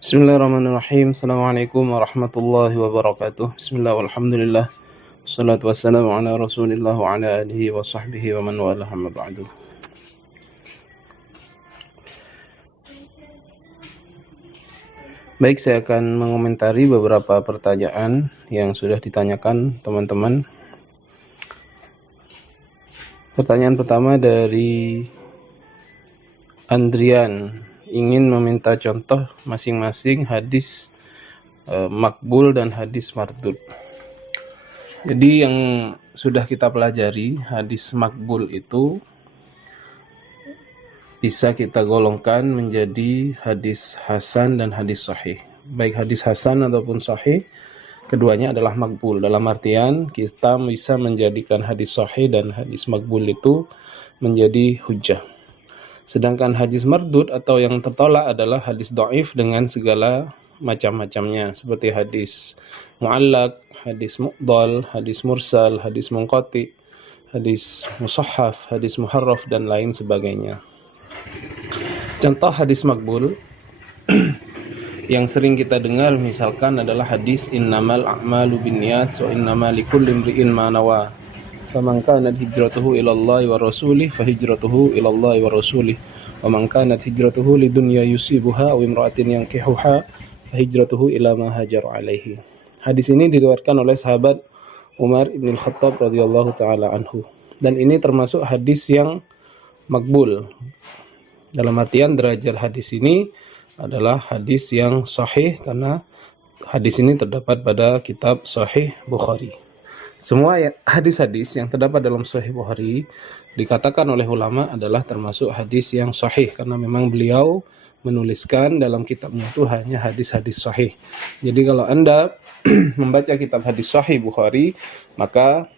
Bismillahirrahmanirrahim. Assalamualaikum warahmatullahi wabarakatuh. Bismillah walhamdulillah. Wassalatu wassalamu ala Rasulillah wa ala alihi wa sahbihi wa man wala amma ba'du. Baik, saya akan mengomentari beberapa pertanyaan yang sudah ditanyakan teman-teman. Pertanyaan pertama dari Andrian, ingin meminta contoh masing-masing hadis makbul dan hadis mardud. Jadi yang sudah kita pelajari, hadis makbul itu bisa kita golongkan menjadi hadis hasan dan hadis sahih. Baik hadis hasan ataupun sahih, keduanya adalah makbul. Dalam artian kita bisa menjadikan hadis sahih dan hadis makbul itu menjadi hujjah. Sedangkan hadis mardud atau yang tertolak adalah hadis dhaif dengan segala macam-macamnya, seperti hadis mu'allaq, hadis mu'dhal, hadis mursal, hadis munqati, hadis musahhaf, hadis muharraf dan lain sebagainya. Contoh hadis makbul yang sering kita dengar misalkan adalah hadis innamal a'malu binniyat wa innamal likulli imri'in ma nawa. Faman kanat hijratuhu ila Allah wa rasulih fa hijratuhu ila Allah wa rasulih wa man kanat hijratuhu lidunya yusibuha aw imra'atin yankihuha fa hijratuhu ila ma hajar alaihi. Hadis ini diriwayatkan oleh sahabat Umar bin Khattab radhiyallahu taala anhu, dan ini termasuk hadis yang makbul. Dalam artian derajat hadis ini adalah hadis yang sahih karena hadis ini terdapat pada kitab Sahih Bukhari. Semua hadis-hadis yang terdapat dalam Sahih Bukhari dikatakan oleh ulama adalah termasuk hadis yang sahih karena memang beliau menuliskan dalam kitabnya itu hanya hadis-hadis sahih. Jadi kalau Anda membaca kitab hadis Sahih Bukhari, maka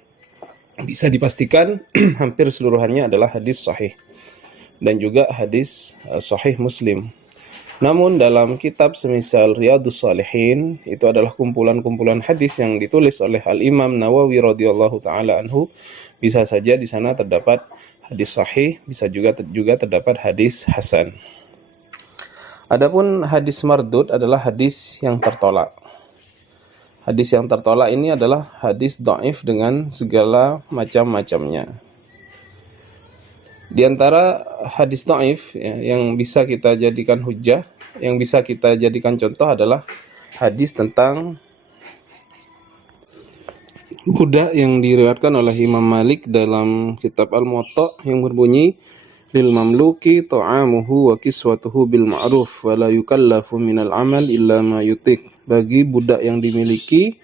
bisa dipastikan hampir seluruhannya adalah hadis sahih dan juga hadis sahih Muslim. Namun dalam kitab semisal Riyadhus Shalihin, itu adalah kumpulan-kumpulan hadis yang ditulis oleh Al-Imam Nawawi radhiyallahu taala anhu. Bisa saja di sana terdapat hadis sahih, bisa juga terdapat hadis hasan. Adapun hadis mardud adalah hadis yang tertolak. Hadis yang tertolak ini adalah hadis dhaif dengan segala macam-macamnya. Di antara hadis dhaif yang bisa kita jadikan hujjah, yang bisa kita jadikan contoh adalah hadis tentang budak yang diriwayatkan oleh Imam Malik dalam kitab Al-Muwatta yang berbunyi lil mamluki ta'amuhu wa kiswatuhu bil ma'ruf wa la yukallafu minal amal illa ma yutik. Bagi budak yang dimiliki,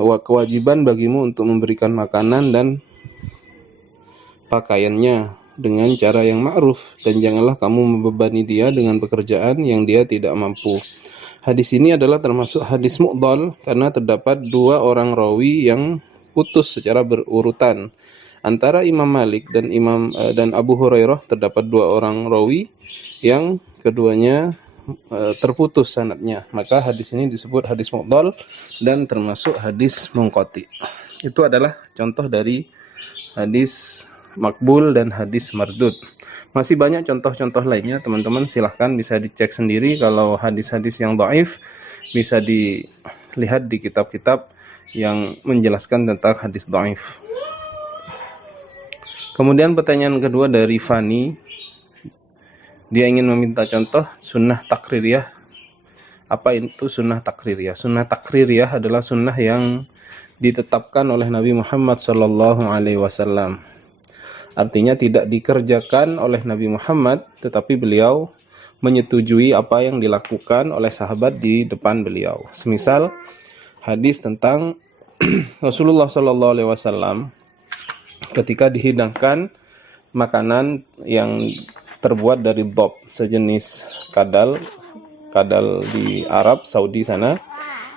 kewajiban bagimu untuk memberikan makanan dan pakaiannya dengan cara yang ma'ruf, dan janganlah kamu membebani dia dengan pekerjaan yang dia tidak mampu. Hadis ini adalah termasuk hadis mu'dhal karena terdapat dua orang rawi yang putus secara berurutan. Antara Imam Malik dan Abu Hurairah terdapat dua orang rawi yang keduanya terputus sanadnya. Maka hadis ini disebut hadis mu'dhal dan termasuk hadis munqati. Itu adalah contoh dari hadis makbul dan hadis mardud. Masih banyak contoh-contoh lainnya, teman-teman silahkan bisa dicek sendiri. Kalau hadis-hadis yang dhaif bisa dilihat di kitab-kitab yang menjelaskan tentang hadis dhaif. Kemudian pertanyaan kedua dari Fani, dia ingin meminta contoh sunnah takririyah. Apa itu sunnah takririyah? Sunnah takririyah adalah sunnah yang ditetapkan oleh Nabi Muhammad SAW. Artinya tidak dikerjakan oleh Nabi Muhammad, tetapi beliau menyetujui apa yang dilakukan oleh sahabat di depan beliau. Semisal hadis tentang Rasulullah SAW ketika dihidangkan makanan yang terbuat dari dhab, sejenis kadal di Arab Saudi sana,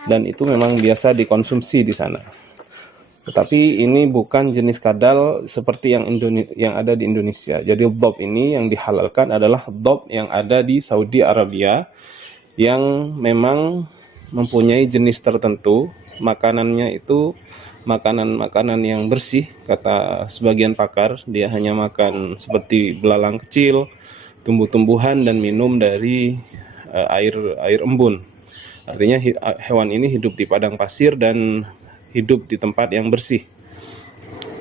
dan itu memang biasa dikonsumsi di sana. Tetapi ini bukan jenis kadal seperti yang ada di Indonesia. Jadi dhab ini yang dihalalkan adalah dhab yang ada di Saudi Arabia, yang memang mempunyai jenis tertentu. Makanannya itu makanan-makanan yang bersih, kata sebagian pakar. Dia hanya makan seperti belalang kecil, tumbuh-tumbuhan, dan minum dari air embun. Artinya hewan ini hidup di padang pasir dan hidup di tempat yang bersih.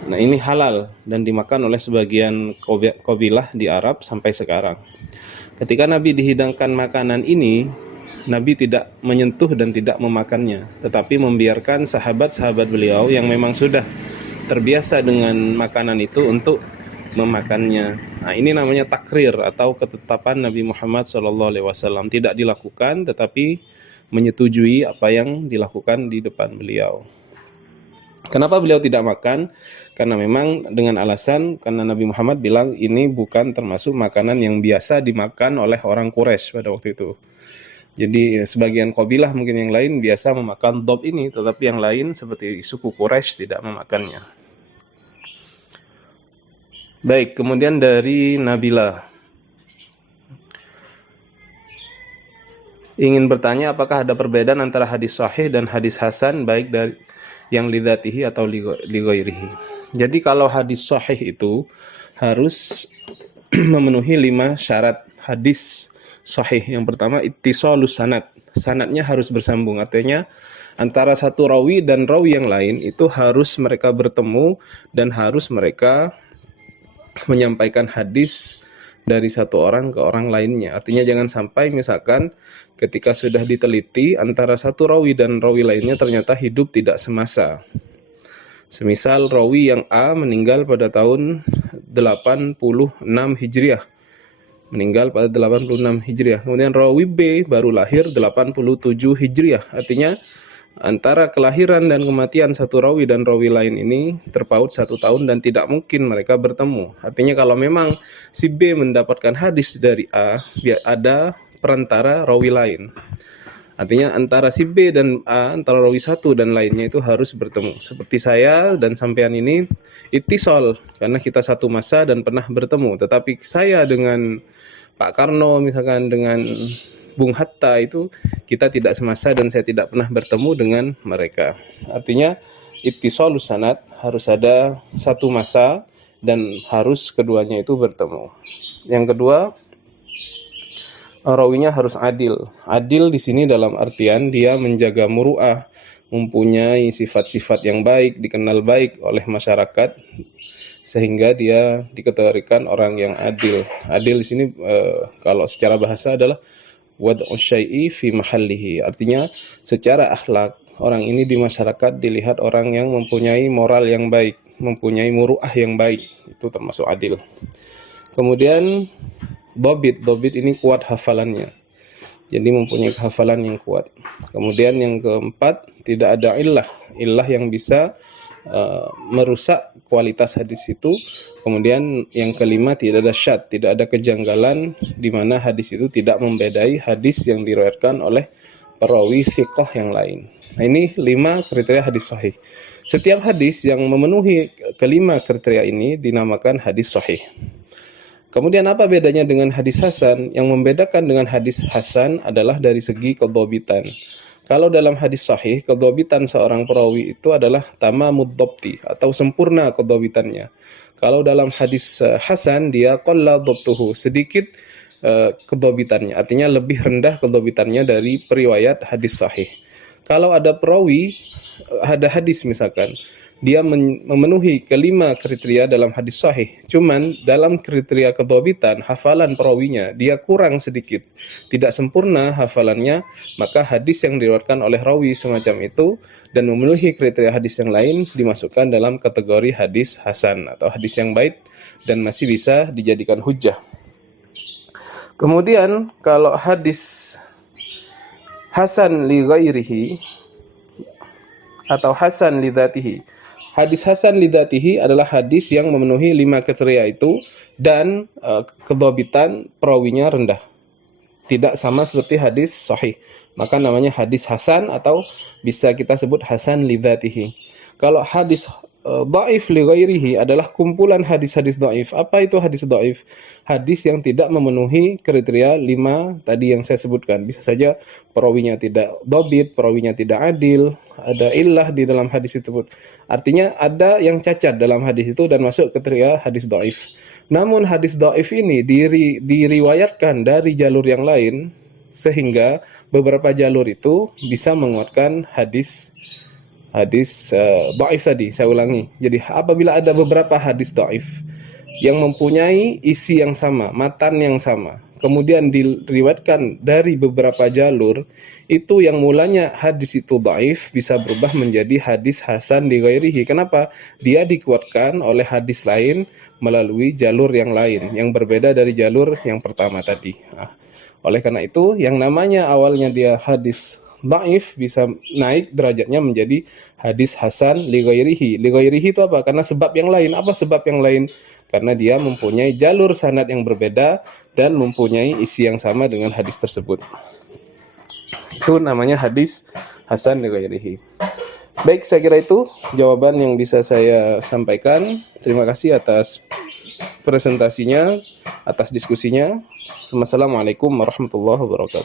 Nah, ini halal dan dimakan oleh sebagian kabilah di Arab sampai sekarang. Ketika Nabi dihidangkan makanan ini, Nabi tidak menyentuh dan tidak memakannya, tetapi membiarkan sahabat-sahabat beliau yang memang sudah terbiasa dengan makanan itu untuk memakannya. Nah, ini namanya takrir atau ketetapan Nabi Muhammad SAW. Tidak dilakukan, tetapi menyetujui apa yang dilakukan di depan beliau. Kenapa beliau tidak makan? Karena memang dengan alasan karena Nabi Muhammad bilang ini bukan termasuk makanan yang biasa dimakan oleh orang Quraisy pada waktu itu. Jadi sebagian kabilah mungkin yang lain biasa memakan dob ini, tetapi yang lain seperti suku Quraisy tidak memakannya. Baik, kemudian dari Nabila ingin bertanya apakah ada perbedaan antara hadis sahih dan hadis hasan baik dari yang lidzatihi atau lighairihi. Jadi kalau hadis sahih itu harus memenuhi 5 syarat hadis sahih. Yang pertama ittisalus sanad. Sanadnya harus bersambung. Artinya antara satu rawi dan rawi yang lain itu harus mereka bertemu dan harus mereka menyampaikan hadis dari satu orang ke orang lainnya. Artinya jangan sampai misalkan ketika sudah diteliti antara satu rawi dan rawi lainnya ternyata hidup tidak semasa. Semisal rawi yang A meninggal pada tahun 86 Hijriah. Meninggal pada 86 Hijriah. Kemudian rawi B baru lahir 87 Hijriah. Artinya antara kelahiran dan kematian satu rawi dan rawi lain ini terpaut 1 tahun dan tidak mungkin mereka bertemu. Artinya kalau memang si B mendapatkan hadis dari A, biar ada perantara rawi lain. Artinya antara si B dan A, antara rawi satu dan lainnya itu harus bertemu. Seperti saya dan sampean ini ittisal, karena kita satu masa dan pernah bertemu. Tetapi saya dengan Pak Karno misalkan, dengan Bung Hatta itu kita tidak semasa dan saya tidak pernah bertemu dengan mereka. Artinya ittisalus sanad harus ada satu masa dan harus keduanya itu bertemu. Yang kedua, rawinya harus adil. Adil di sini dalam artian dia menjaga muru'ah, mempunyai sifat-sifat yang baik, dikenal baik oleh masyarakat sehingga dia dikategorikan orang yang adil. Adil di sini kalau secara bahasa adalah wad'u syai'i fi mahallihi. Artinya secara akhlak orang ini di masyarakat dilihat orang yang mempunyai moral yang baik, mempunyai muru'ah yang baik. Itu termasuk adil. Kemudian Dobit ini kuat hafalannya. Jadi mempunyai hafalan yang kuat. Kemudian yang keempat, tidak ada illah yang bisa merusak kualitas hadis itu. Kemudian yang kelima, tidak ada syadz, tidak ada kejanggalan di mana hadis itu tidak membedai hadis yang diriwayatkan oleh perawi thiqah yang lain. Nah, ini 5 kriteria hadis sahih. Setiap hadis yang memenuhi kelima kriteria ini dinamakan hadis sahih. Kemudian apa bedanya dengan hadis hasan? Yang membedakan dengan hadis hasan adalah dari segi kedhabitan. Kalau dalam hadis sahih, kedhabitan seorang perawi itu adalah tamamud dhabti atau sempurna kedhabitannya. Kalau dalam hadis hasan dia qalla dhabtuhu, sedikit kedhabitannya, artinya lebih rendah kedhabitannya dari periwayat hadis sahih. Kalau ada perawi, ada hadis misalkan, dia memenuhi kelima kriteria dalam hadis sahih, cuman dalam kriteria kedhabitan hafalan perawinya dia kurang sedikit, tidak sempurna hafalannya, maka hadis yang diriwayatkan oleh rawi semacam itu dan memenuhi kriteria hadis yang lain dimasukkan dalam kategori hadis hasan atau hadis yang baik dan masih bisa dijadikan hujjah. Kemudian kalau hadis hasan li ghairihi atau hasan li dzatihi, hadis hasan li dzatihi adalah hadis yang memenuhi 5 kriteria itu dan kedhabitan perawinya rendah, tidak sama seperti hadis sahih, maka namanya hadis hasan atau bisa kita sebut hasan li dzatihi. Kalau hadis dhaif li ghairihi adalah kumpulan hadis-hadis dhaif. Apa itu hadis dhaif? Hadis yang tidak memenuhi kriteria 5 tadi yang saya sebutkan. Bisa saja perawinya tidak dhabit, perawinya tidak adil, ada illah di dalam hadis tersebut. Artinya ada yang cacat dalam hadis itu dan masuk kriteria hadis dhaif. Namun hadis dhaif ini diriwayatkan dari jalur yang lain, sehingga beberapa jalur itu bisa menguatkan hadis dhaif tadi. Saya ulangi. Jadi apabila ada beberapa hadis dhaif yang mempunyai isi yang sama, matan yang sama, kemudian diriwayatkan dari beberapa jalur, itu yang mulanya hadis itu dhaif bisa berubah menjadi hadis hasan li ghairihi. Kenapa? Dia dikuatkan oleh hadis lain melalui jalur yang lain yang berbeda dari jalur yang pertama tadi. Oleh karena itu, yang namanya awalnya dia hadis dhaif bisa naik derajatnya menjadi hadis hasan li ghairihi. Li ghairihi itu apa? Karena sebab yang lain. Apa sebab yang lain? Karena dia mempunyai jalur sanad yang berbeda dan mempunyai isi yang sama dengan hadis tersebut. Itu namanya hadis hasan li ghairihi. Baik, saya kira itu jawaban yang bisa saya sampaikan. Terima kasih atas presentasinya, atas diskusinya. Wassalamualaikum warahmatullahi wabarakatuh.